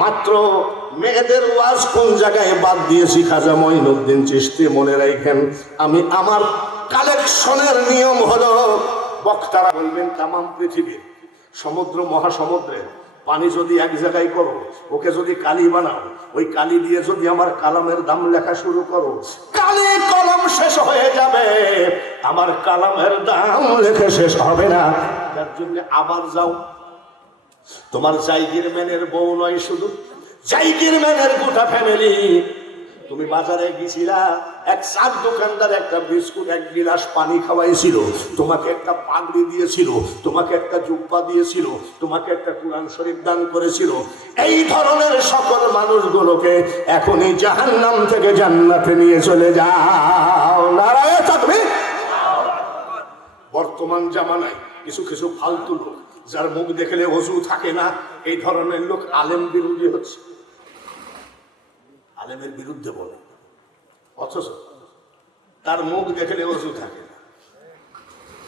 মাত্র মেয়েদের ওয়াজ কোন জায়গায় বাদ দিয়েছি, খাজা মাইনুদ্দিন চিশতি মনে রাখেন। আমি আমার কালেকশনের নিয়ম হলো, বক্তারা বলবেন তামাম পৃথিবীর সমুদ্র মহাসমুদ্রের পানি যদি এক জায়গায় করো, ওকে যদি কালি বানাও, ওই কালি দিয়ে যদি আমার কালামের দাম লেখা শুরু করো, কালি কলম শেষ হয়ে যাবে, আমার কালামের দাম লেখা শেষ হবে না। তার জন্য আবার যাও, তোমার জাইগির ম্যানের বউ নয়, শুধু জাইগির ম্যানের গোটা ফ্যামিলি। তুমি বাজারে গেছিলা, এক চার দোকানদার একটা বিস্কুট, এক গিলাস পানি খাওয়াইছিল, তোমাকে একটা পাগড়ি দিয়েছিল, তোমাকে একটা জুব্বা দিয়েছিল, তোমাকে একটা কুরআন শরীফ দান করেছিল। এই ধরনের সকল মানুষগুলোকে এখনই জাহান্নাম থেকে জান্নাতে নিয়ে চলে যাও। নারায়ে তাকবীর। বর্তমান জামানায় কিছু কিছু ফালতু লোক, যার মুখ দেখলে ওযু থাকে না, এই ধরনের লোক আলেম বিরোধী হচ্ছে, আলেমের বিরুদ্ধে বলে, অথচ তার মুখ দেখলে ওযু থাকে না।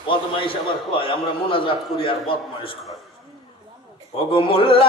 বদমাইশ আবার কয় আমরা মুনাজাত করি, আর বদমাইশ কয় ওগো মোল্লা